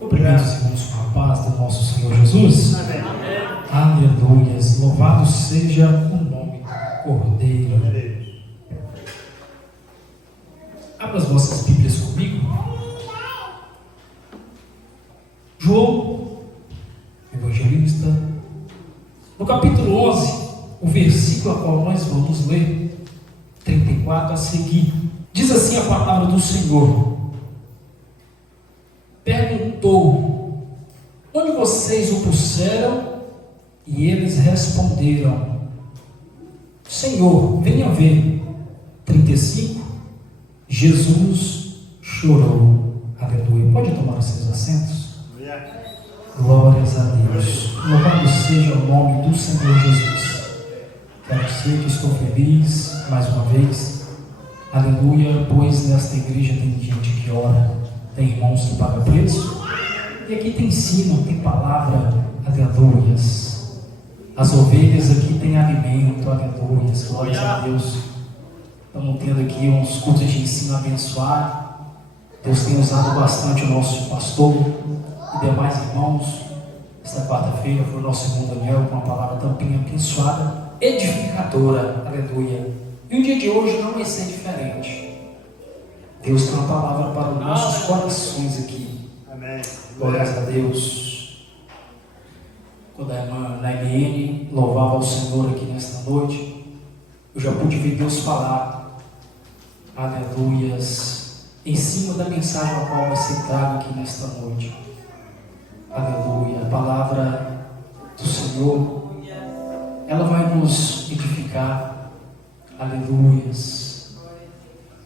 Obrigado, irmãos, com a paz do nosso Senhor Jesus. Amém. Aleluias. Louvado seja o nome do Cordeiro. Abra as vossas Bíblias comigo. João, evangelista, no capítulo 11, o versículo a qual nós vamos ler, 34 a seguir. Diz assim a palavra do Senhor. Perguntou: onde vocês o puseram? E eles responderam: Senhor, venha ver. 35. Jesus chorou. Aleluia. Pode tomar os seus assentos? Glórias a Deus. Louvado seja o nome do Senhor Jesus. Quero dizer que estou feliz mais uma vez. Aleluia, pois nesta igreja tem gente que ora, tem irmãos que pagam preço, e aqui tem ensino, tem palavra, aleluias. As ovelhas aqui têm alimento, aleluias, glórias a Deus. Estamos tendo aqui uns cultos de ensino abençoado. Deus tem usado bastante o nosso pastor e demais irmãos. Esta quarta-feira foi o nosso irmão Daniel com uma palavra também abençoada, edificadora, aleluia. E o dia de hoje não vai ser diferente. Deus tem uma palavra para os nossos corações aqui. Amém. Glórias a Deus. Quando a irmã Nailene louvava ao Senhor aqui nesta noite, eu já pude ver Deus falar, aleluias, em cima da mensagem a qual vai ser traga aqui nesta noite. Aleluia. A palavra do Senhor, ela vai nos edificar. Aleluias.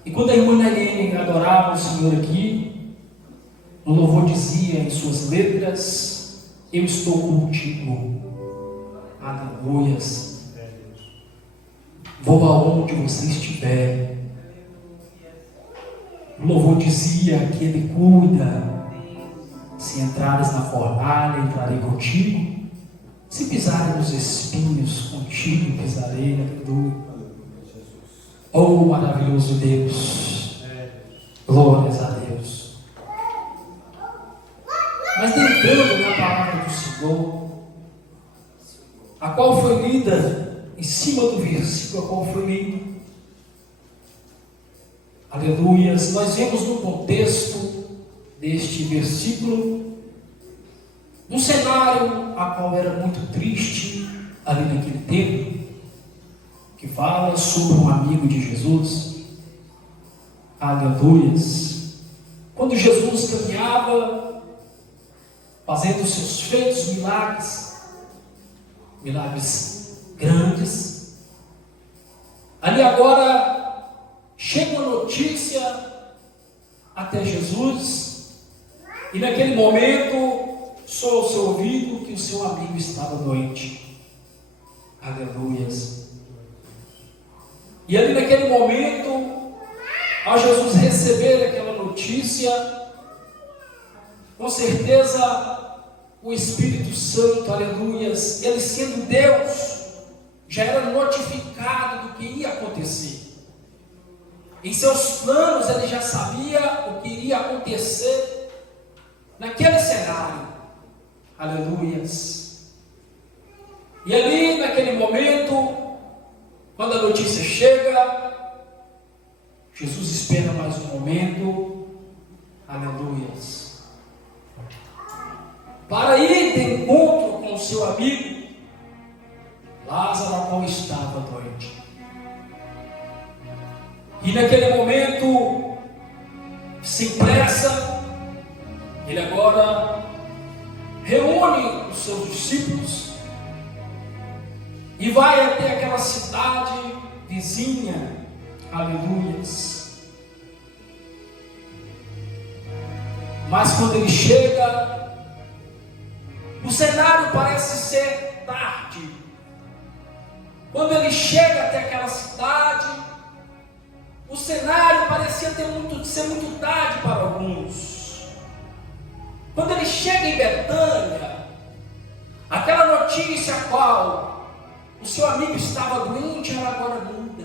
E quando a irmã Nailene adorava o Senhor aqui, o louvor dizia em suas letras: eu estou contigo. Aleluias. Vou aonde você estiver. O louvor dizia que Ele cuida. Se entrares na fornalha, entrarei contigo. Se pisares nos espinhos, contigo pisarei. Aleluia. Oh, maravilhoso Deus. Glórias a Deus. Mas lembrando na palavra do Senhor, a qual foi lida em cima do versículo a qual foi lido, aleluias, nós vemos no contexto deste versículo um cenário a qual era muito triste ali naquele tempo, que fala sobre um amigo de Jesus, aleluias, quando Jesus caminhava fazendo seus feitos, milagres grandes. Ali agora chega uma notícia até Jesus, e naquele momento soa ao seu ouvido que o seu amigo estava doente. Aleluias. E ali naquele momento, ao Jesus receber aquela notícia, com certeza o Espírito Santo, aleluias, ele sendo Deus, já era notificado do que ia acontecer. Em seus planos ele já sabia o que iria acontecer naquele cenário, aleluias. E ali naquele momento, quando a notícia chega, Jesus espera mais um momento, aleluias, para ir de encontro com o seu amigo Lázaro, a qual estava doente. E naquele momento, sem pressa, ele agora reúne os seus discípulos e vai até aquela cidade vizinha, aleluias. Mas quando ele chega, o cenário parece ser tarde. Quando ele chega até aquela cidade, o cenário parecia ser muito tarde para alguns. Quando ele chega em Betânia, aquela notícia a qual o seu amigo estava doente, ela agora muda.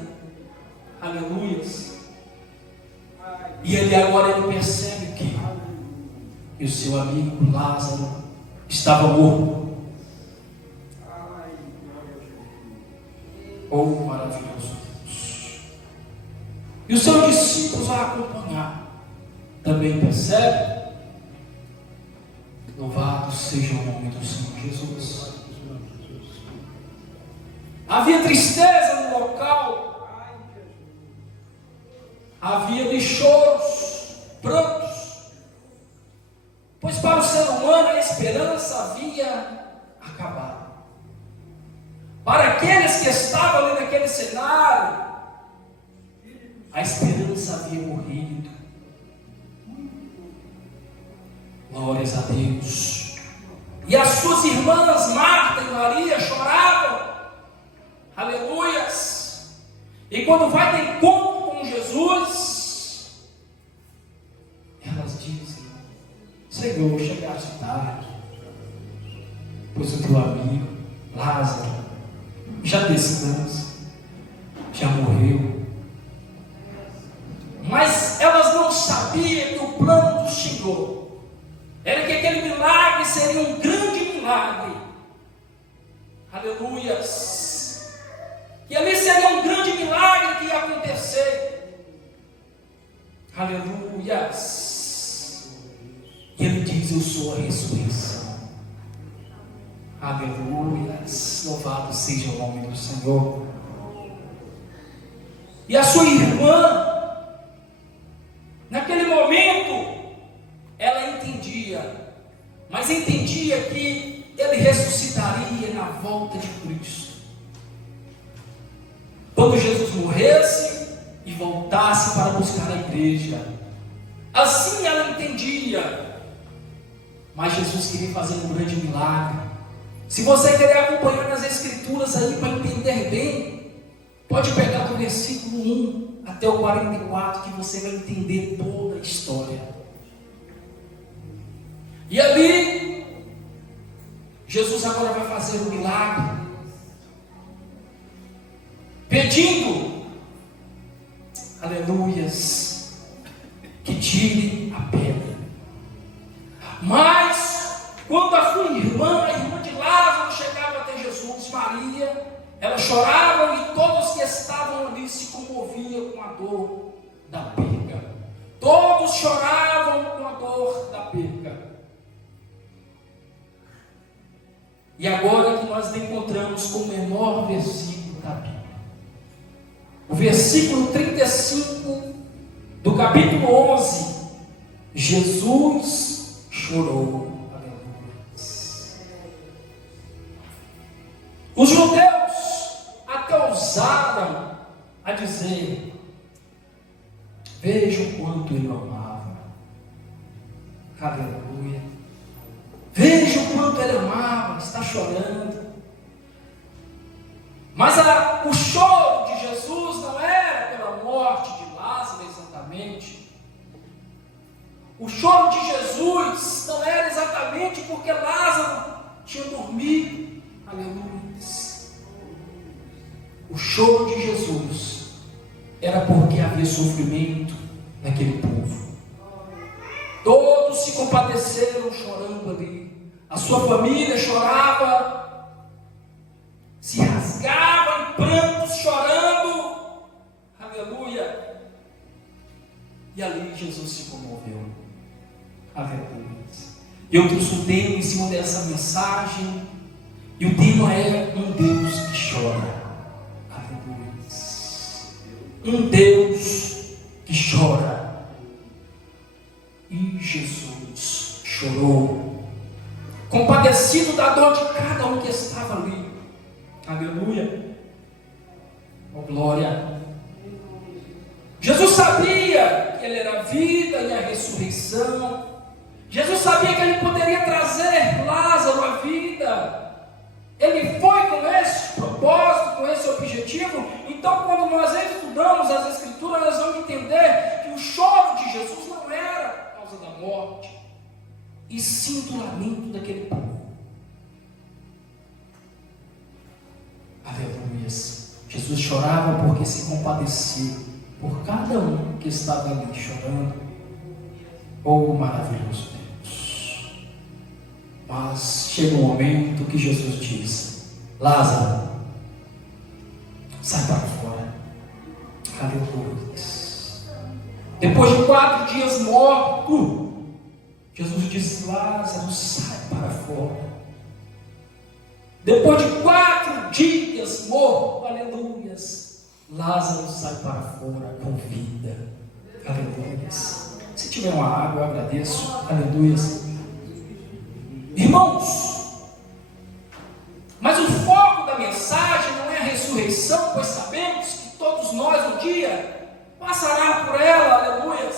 Aleluias. E ele agora percebe que e o seu amigo Lázaro estava morto. Oh, maravilhoso Deus! E os seus discípulos vão acompanhar. Também percebe? Louvado seja o nome do Senhor Jesus. Havia tristeza no local. Havia ali choros, prantos. Pois para o ser humano a esperança havia acabado. Para aqueles que estavam ali naquele cenário, a esperança havia morrido. Glórias a Deus. E as suas irmãs Marta e Maria choravam. Aleluias. E quando vai ter encontro com Jesus, elas dizem: Senhor, chegaste tarde, pois o teu amigo Lázaro já descansa, já morreu. Mas elas não sabiam que o plano do Senhor era que aquele milagre seria um grande milagre. Aleluias. E ali seria um grande milagre que ia acontecer. Aleluias. E ele diz: eu sou a ressurreição. Aleluias. Louvado seja o nome do Senhor. E a sua irmã, naquele momento, ela entendia, mas entendia que ele ressuscitaria na volta de Cristo. Quando Jesus morresse e voltasse para buscar a igreja. Assim ela entendia. Mas Jesus queria fazer um grande milagre. Se você querer acompanhar nas Escrituras aí para entender bem, pode pegar do versículo 1 até o 44, que você vai entender toda a história. E ali, Jesus agora vai fazer um milagre, pedindo, aleluias, que tire a pedra. Mas, quando a sua irmã, a irmã de Lázaro, chegava até Jesus, Maria, ela chorava e todos que estavam ali se comoviam com a dor da perca. Todos choravam com a dor da perca. E agora que nós encontramos com o menor versículo da Bíblia, o versículo 35 do capítulo 11, Jesus chorou. Os judeus até ousaram a dizer: vejam quanto ele o amava. Aleluia. Vejam quanto ele amava, está chorando. Mas o choro de Jesus não era pela morte de Lázaro exatamente. O choro de Jesus não era exatamente porque Lázaro tinha dormido. Aleluia. O choro de Jesus era porque havia sofrimento naquele povo. Todos se compadeceram chorando ali. A sua família chorava, se rasgava em prantos chorando. Aleluia. E ali Jesus se comoveu. Aleluia. Eu trouxe um tema em cima dessa mensagem, e o tema é um Deus que chora. Aleluia. Um Deus que chora. E Jesus chorou, compadecido da dor de cada um que estava ali. Aleluia. Oh, glória. Jesus sabia que Ele era a vida e a ressurreição. Jesus sabia que Ele poderia trazer Lázaro à vida. Ele foi com esse propósito, com esse objetivo. Então, quando nós estudamos as Escrituras, nós vamos entender que o choro de Jesus não era por causa da morte, e sim do lamento daquele povo. Aleluia. Jesus chorava porque se compadecia por cada um que estava ali chorando. Oh, maravilhoso Deus! Mas chega um momento que Jesus diz: Lázaro, sai para fora. Aleluia. Depois de 4 dias morto, Jesus diz: Lázaro, sai para fora. Depois de 4 dias morto, aleluia, Lázaro sai para fora com vida. Aleluia. Se tiver uma água, eu agradeço. Aleluia. Irmãos, mas o foco da mensagem não é a ressurreição, pois sabemos que todos nós um dia passará por ela. Aleluia.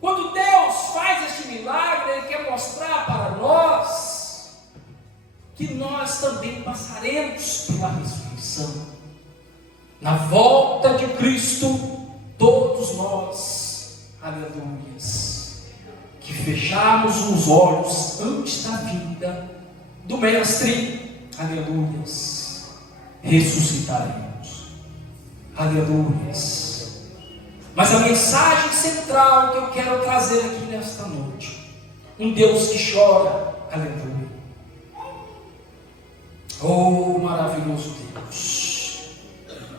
Quando Deus faz este milagre, Ele quer mostrar para nós que nós também passaremos pela ressurreição. Na volta de Cristo, todos nós, aleluias, que fecharmos os olhos antes da vinda do Mestre, aleluias, ressuscitaremos. Aleluias. Mas a mensagem central que eu quero trazer aqui nesta noite: um Deus que chora. Aleluia. Oh, maravilhoso Deus.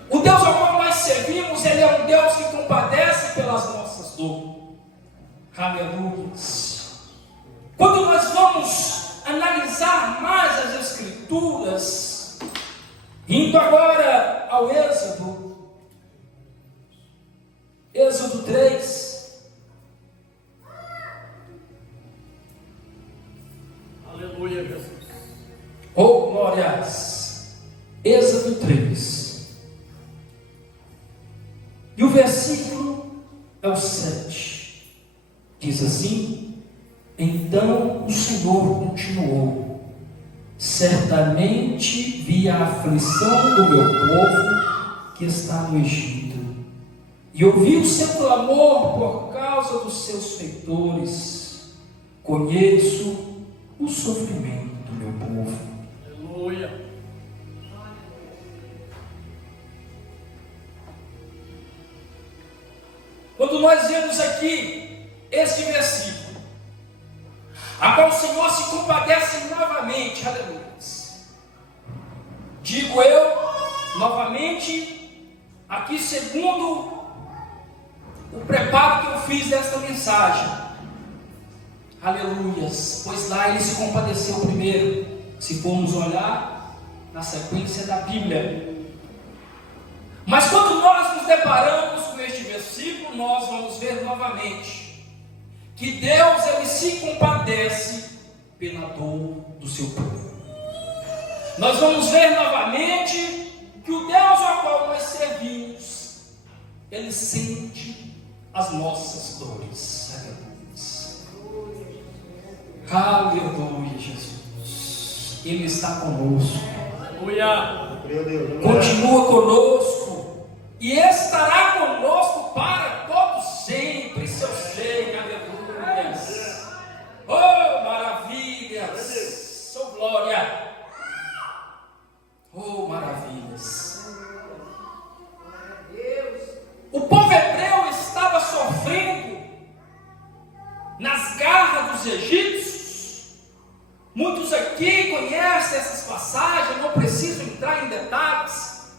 O Deus ao qual nós servimos, Ele é um Deus que compadece pelas nossas dores. Aleluia. Quando nós vamos analisar mais as Escrituras, indo agora ao Êxodo 3. Aleluia, Jesus. Oh, glórias. Êxodo 3. E o versículo é o 7. Diz assim: Então o Senhor continuou: Certamente vi a aflição do meu povo que está no Egito, e ouvi o seu clamor por causa dos seus feitores. Conheço o sofrimento do meu povo. Aleluia. Quando nós vemos aqui este versículo, a qual o Senhor se compadece novamente, aleluia. Digo eu novamente, aqui segundo o preparo que eu fiz desta mensagem, aleluias, pois lá ele se compadeceu primeiro, se formos olhar na sequência da Bíblia. Mas quando nós nos deparamos com este versículo, nós vamos ver novamente que Deus, Ele se compadece pela dor do seu povo. Nós vamos ver novamente que o Deus ao qual nós servimos, Ele sente as nossas dores. Aleluia, Jesus. Ele está conosco. Aleluia. Continua conosco e estará conosco para todo sempre. Se eu sei, aleluia. Oh, maravilhas. Oh, glória. Oh, maravilhas. O povo hebreu estava sofrendo nas garras dos egípcios. Muitos aqui conhecem essas passagens, não preciso entrar em detalhes,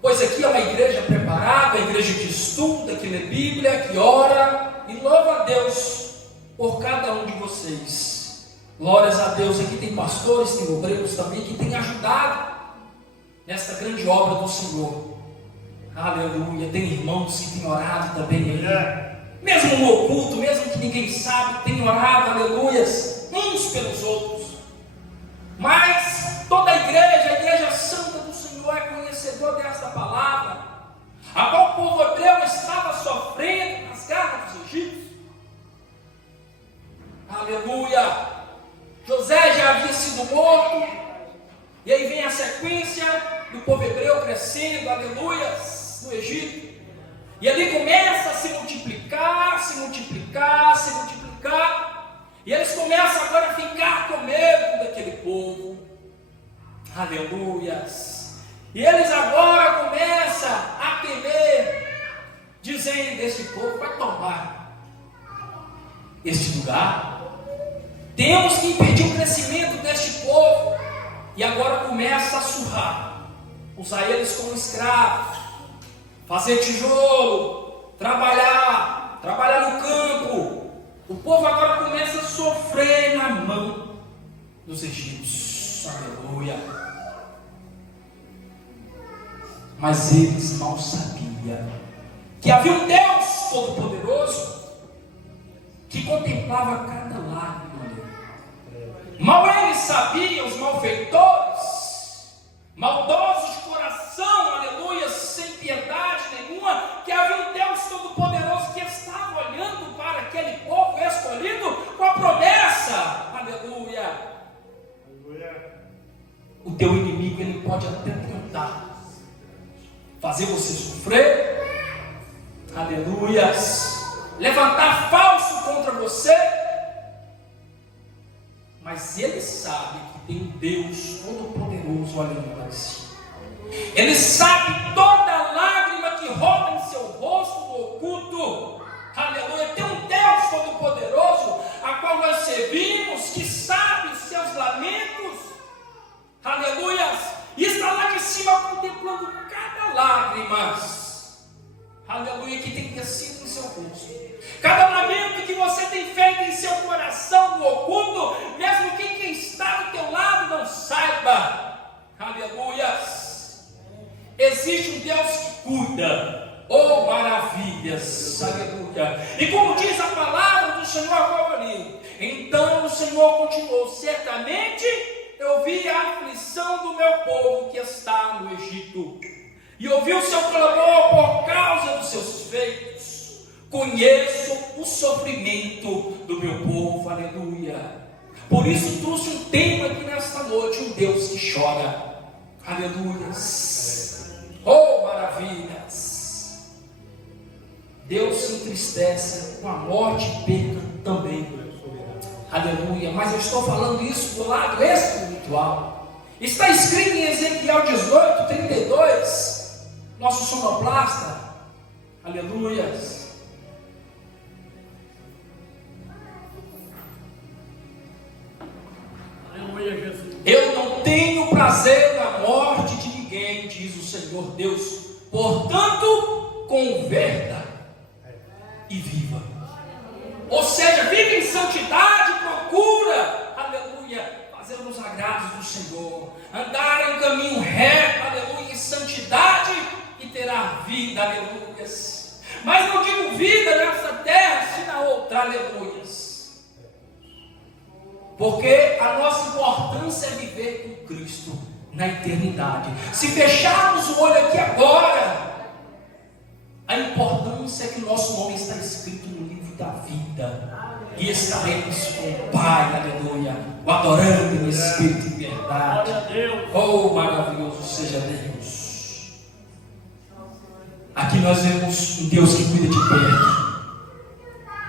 pois aqui é uma igreja preparada, uma igreja que estuda, que lê Bíblia, que ora e louva a Deus por cada um de vocês. Glórias a Deus. Aqui tem pastores, tem obreiros também que têm ajudado nesta grande obra do Senhor. Aleluia. Tem irmãos que têm orado também aí, mesmo no oculto, mesmo que ninguém sabe, tem orado, aleluias, uns pelos outros. Mas toda a igreja santa do Senhor, é conhecedor desta palavra, a qual o povo hebreu estava sofrendo nas garras dos egípcios. Aleluia. José já havia sido morto, e aí vem a sequência do povo hebreu crescendo, aleluias, no Egito. E ali começa a se multiplicar, e eles começam agora a ficar com medo daquele povo. Aleluias. E eles agora começam a temer, dizendo: este povo vai tomar este lugar. Temos que impedir o crescimento deste povo. E agora começa a surrar, usar eles como escravos, fazer tijolo, trabalhar no campo. O povo agora começa a sofrer na mão dos egípcios. Aleluia. Mas eles mal sabiam que havia um Deus Todo-Poderoso que contemplava cada lágrima. Mal eles sabiam, os malfeitores, maldosos de coração, aleluia, sem piedade nenhuma, que havia um Deus Todo-Poderoso que estava olhando para aquele povo escolhido com a promessa, aleluia. O teu inimigo, ele pode até tentar fazer você sofrer, aleluia, levantar falso contra você, mas ele sabe que tem um Deus Todo-Poderoso olhando para si. Ele sabe toda lágrima que rola em seu rosto no oculto. Aleluia. Tem um Deus Todo-Poderoso a qual nós servimos, que sabe os seus lamentos. Aleluia. E está lá de cima contemplando cada lágrima. Aleluia, que tem descido em seu rosto. Cada lamento que você tem feito em seu coração no oculto, mesmo que quem está do teu lado não saiba. Aleluia. Existe um Deus que cuida. Oh, maravilhas. Aleluia. E como diz a palavra do Senhor favorito, então o Senhor continuou: certamente eu vi a aflição do meu povo que está no Egito, e ouvi o seu clamor por causa dos seus feitos. Conheço o sofrimento do meu povo, aleluia. Por isso trouxe um tema aqui nesta noite, um Deus que chora, aleluia. Oh, maravilhas. Deus se entristece com a morte e perda também, aleluia. Mas eu estou falando isso do lado espiritual. Está escrito em Ezequiel 18:32, nosso sonoplasta, aleluia. Eu não tenho prazer na morte de ninguém, diz o Senhor Deus. Portanto, converta e viva. Ou seja, vive em santidade, procura, aleluia, fazer os agrados do Senhor, andar em caminho reto, aleluia, em santidade, e terá vida, aleluia. Mas não digo vida nessa terra, se na outra, aleluia. Porque a nossa importância é viver com Cristo na eternidade. Se fecharmos o olho aqui agora, a importância é que o nosso nome está escrito no livro da vida, e estaremos com o Pai, aleluia, o adorando em espírito e verdade. Oh, maravilhoso seja Deus. Aqui nós vemos um Deus que cuida de perto,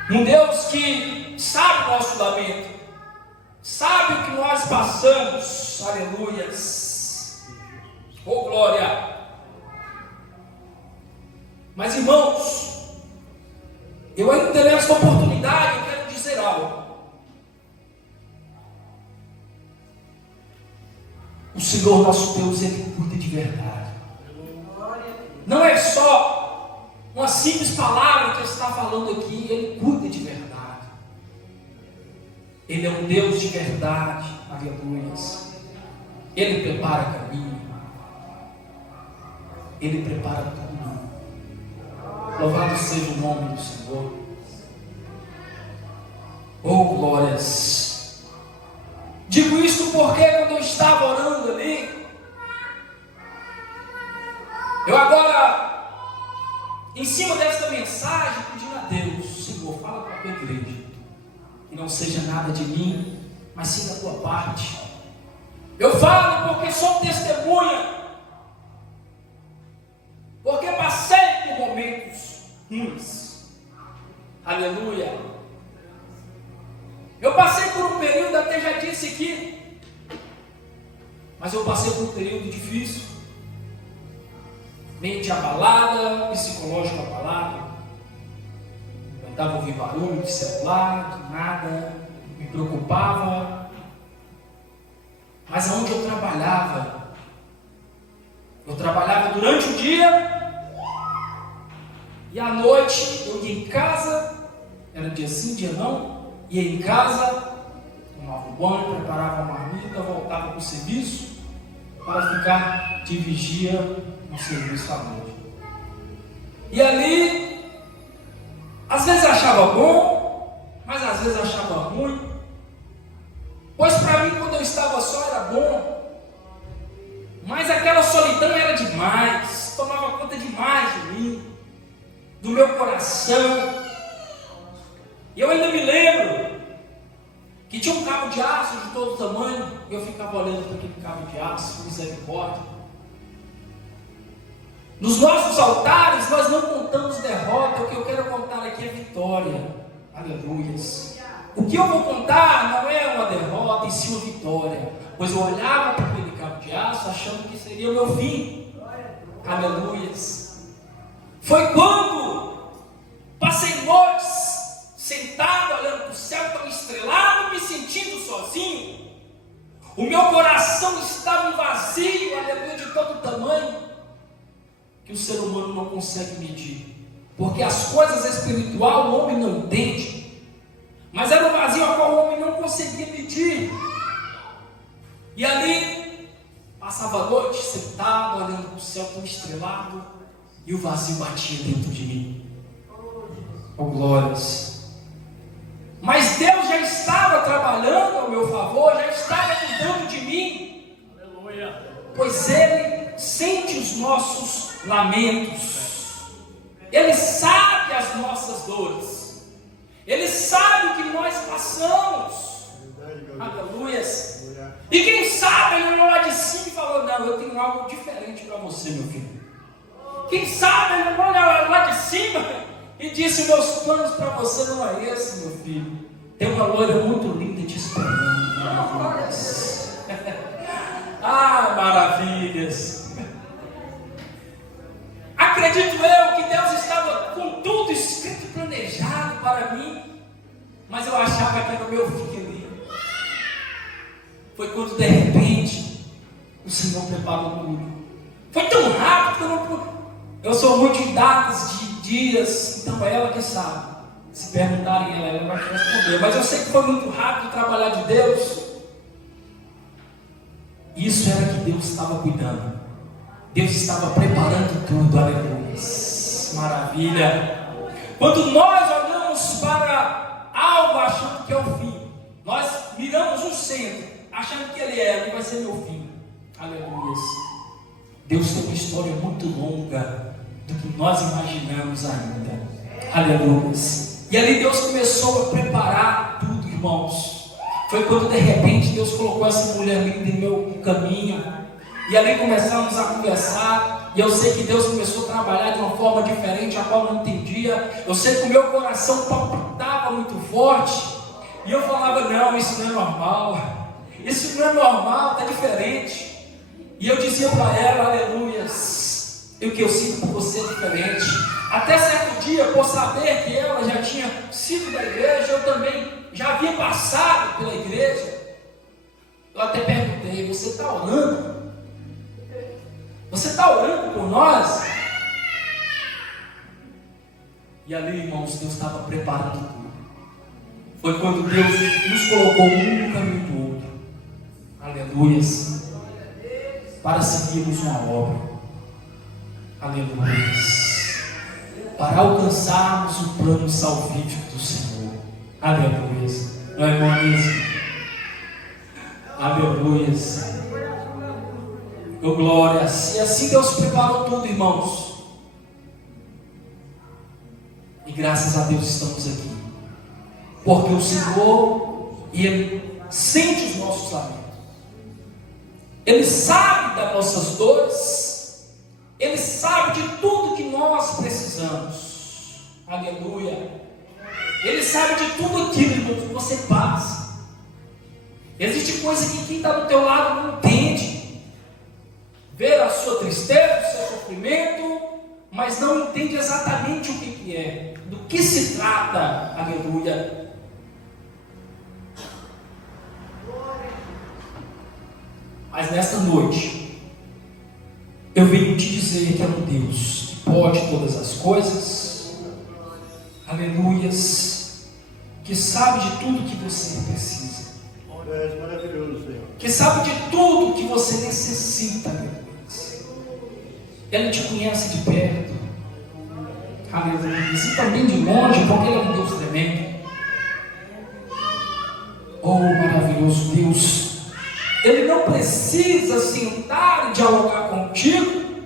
um Deus que sabe o nosso lamento, sabe o que nós passamos, aleluia. Oh, glória. Mas, irmãos, eu ainda nesta oportunidade eu quero dizer algo. O Senhor nosso Deus, Ele cuida de verdade. Não é só uma simples palavra que Ele está falando aqui, Ele cuida de verdade. Ele é um Deus de verdade, aleluia. Ele prepara caminho, Ele prepara tudo. Louvado seja o nome do Senhor. Oh, glórias. Digo isso porque quando eu estava orando ali, eu agora, em cima desta mensagem, pedindo a Deus: Senhor, fala com a tua igreja, e não seja nada de mim, mas sim da tua parte. Eu falo porque sou testemunha, porque passei por momentos ruins, aleluia. Eu passei por um período, até já disse aqui, mas eu passei por um período difícil, mente abalada, psicológico abalado. Eu estava ouvindo barulho de celular, de nada, me preocupava. Mas aonde eu trabalhava durante o dia e à noite eu ia em casa, era dia sim, dia não, ia em casa, tomava um banho, preparava uma marmita, voltava para o serviço para ficar de vigia no serviço à noite. E ali, às vezes achava bom, mas às vezes achava ruim. Pois para mim, quando eu estava só, era bom. Mas aquela solidão era demais. Tomava conta demais de mim, do meu coração. E eu ainda me lembro que tinha um cabo de aço de todo tamanho. E eu ficava olhando para aquele cabo de aço, misericórdia. Nos nossos altares, nós não contamos derrota. O que eu quero contar aqui é vitória. Aleluias. O que eu vou contar não é uma derrota, e sim uma vitória. Pois eu olhava para aquele cabo de aço achando que seria o meu fim. Aleluias. Foi quando passei noites sentado olhando para o céu tão estrelado, me sentindo sozinho. O meu coração estava um vazio, aleluia, de todo tamanho, que o ser humano não consegue medir. Porque as coisas espirituais o homem não entende. Mas era um vazio a qual o homem não conseguia medir. E ali, passava a noite sentado, olhando para o céu tão estrelado, e o vazio batia dentro de mim. Oh, glórias! Mas Deus já estava trabalhando ao meu favor, já estava cuidando de mim. Aleluia. Pois Ele sente os nossos lamentos. Ele sabe as nossas dores. Ele sabe o que nós passamos. Aleluias. E quem sabe ele olhou lá de cima e falou: não, eu tenho algo diferente para você, meu filho. Quem sabe ele olhou lá de cima e disse: meus planos para você não é esse, meu filho. Tem uma loira muito linda te esperando. Maravilhas. Ah, maravilhas. Acredito eu que Deus estava com tudo escrito e planejado para mim, mas eu achava que era o meu fim ali. Foi quando de repente o Senhor preparou tudo. Foi tão rápido que eu não pude. Eu sou muito de datas, de dias, então é ela que sabe. Se perguntarem ela vai responder. Mas eu sei que foi muito rápido trabalhar de Deus. Isso era que Deus estava cuidando. Deus estava preparando tudo, aleluia. Maravilha. Quando nós olhamos para algo achando que é o fim, nós miramos um centro, achando que ele vai ser meu fim. Aleluia. Deus tem uma história muito longa do que nós imaginamos ainda. Aleluia. E ali Deus começou a preparar tudo, irmãos. Foi quando de repente Deus colocou essa mulher linda em meu caminho. E ali começamos a conversar. E eu sei que Deus começou a trabalhar de uma forma diferente, a qual eu não entendia. Eu sei que o meu coração palpitava muito forte. E eu falava: não, isso não é normal. Isso não é normal, está diferente. E eu dizia para ela: aleluias, o que eu sinto por você é diferente. Até certo dia, por saber que ela já tinha sido da igreja, eu também já havia passado pela igreja. Eu até perguntei: você está orando? Você está orando por nós? E ali, irmãos, Deus estava preparando tudo. Foi quando Deus nos colocou um caminho do outro. Aleluias. Para seguirmos uma obra. Aleluias. Para alcançarmos o plano salvífico do Senhor. Aleluias. Não é, irmãos? Aleluias. Oh, glórias. E assim Deus preparou tudo, irmãos. E graças a Deus estamos aqui. Porque o Senhor, Ele sente os nossos lamentos. Ele sabe das nossas dores. Ele sabe de tudo que nós precisamos. Aleluia. Ele sabe de tudo aquilo, irmãos, que você passa. Existe coisa que quem está do teu lado não entende. Ver a sua tristeza, o seu sofrimento, mas não entende exatamente o que é, do que se trata. Aleluia. Mas nesta noite, eu venho te dizer que é um Deus que pode todas as coisas, aleluias, que sabe de tudo que você precisa, Maravilhoso, Senhor. que sabe de tudo que você necessita, aleluias. Ele te conhece de perto, aleluias, e também de longe, porque Ele é um Deus tremendo. Oh, maravilhoso Deus! Ele não precisa sentar e dialogar contigo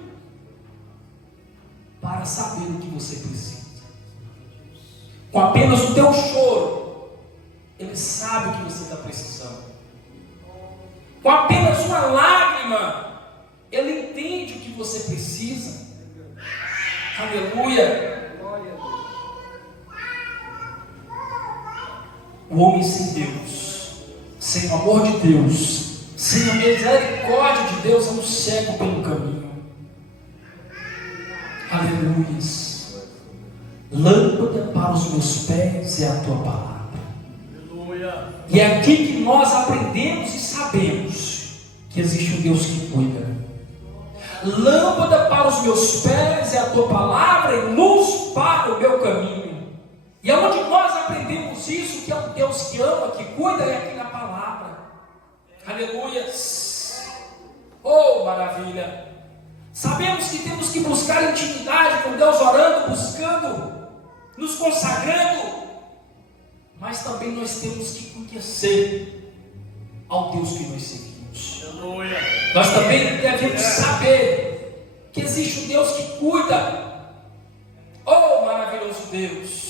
para saber o que você precisa. Com apenas o teu choro, Ele sabe o que você está precisando. Com apenas uma lágrima, Ele entende o que você precisa. Aleluia! O homem sem Deus, sem o amor de Deus, sem a misericórdia de Deus, é um cego pelo caminho. Aleluias. Lâmpada para os meus pés é a tua palavra. Aleluia. E é aqui que nós aprendemos e sabemos que existe um Deus que cuida. Lâmpada para os meus pés é a tua palavra e luz para o meu caminho. E aonde nós aprendemos isso, que é um Deus que ama, que cuida, é aqui na palavra. Aleluia. Oh, maravilha. Sabemos que temos que buscar intimidade com Deus, orando, buscando, nos consagrando, mas também nós temos que conhecer ao Deus que nós seguimos. Aleluia. Nós também devemos saber que existe um Deus que cuida. Oh, maravilhoso Deus!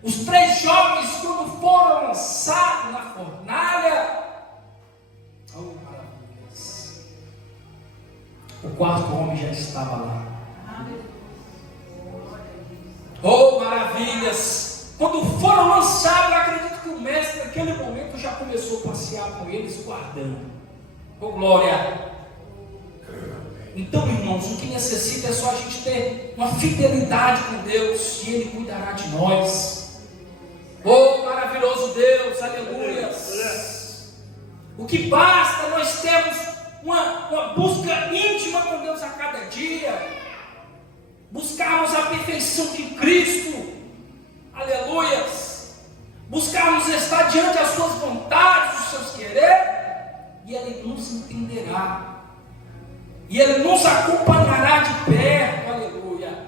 Os 3 jovens, quando foram lançados na fornalha, oh, maravilhas! O 4º homem já estava lá. Oh, maravilhas! Quando foram lançados, eu acredito que o mestre naquele momento já começou a passear com eles, guardando. Oh, glória! Então, irmãos, o que necessita é só a gente ter uma fidelidade com Deus, e Ele cuidará de nós. Oh, maravilhoso Deus, aleluia! O que basta, nós temos uma busca íntima com Deus a cada dia, buscarmos a perfeição de Cristo, aleluia! Buscarmos estar diante das suas vontades, dos seus quereres, e Ele nos entenderá, e Ele nos acompanhará de perto, aleluia.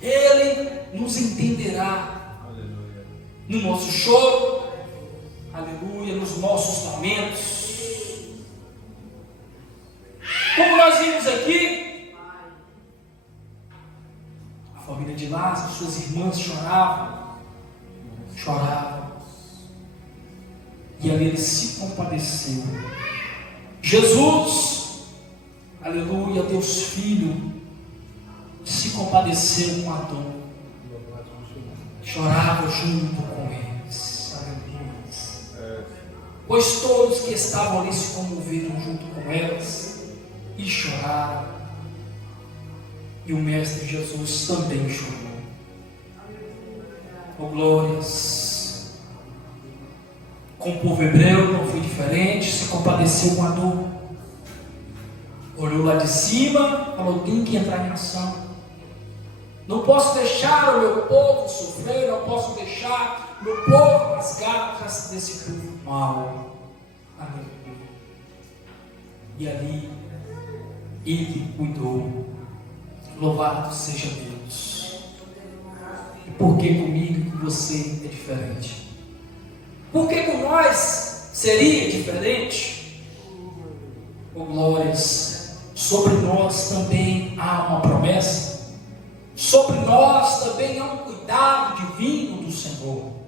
Ele nos entenderá, aleluia, no nosso choro, aleluia, nos nossos momentos. Como nós vimos aqui, a família de Lázaro, suas irmãs choravam, e ali ele se compadeceu. Jesus, aleluia, Deus Filho, se compadeceu com a dor, chorava junto com eles, aleluia. Pois todos que estavam ali se comoveram junto com elas e choraram, e o Mestre Jesus também chorou. Oh, glórias! Com o povo hebreu não foi diferente, se compadeceu com a dor, olhou lá de cima, falou: tem que entrar em ação, não posso deixar o meu povo sofrer, não posso deixar o meu povo nas garras desse povo mau. Aleluia. E ali Ele cuidou. Louvado seja Deus. E por que comigo e com você é diferente? Por que com nós seria diferente? Oh, glórias! Sobre nós também há uma promessa. Sobre nós também há um cuidado divino do Senhor.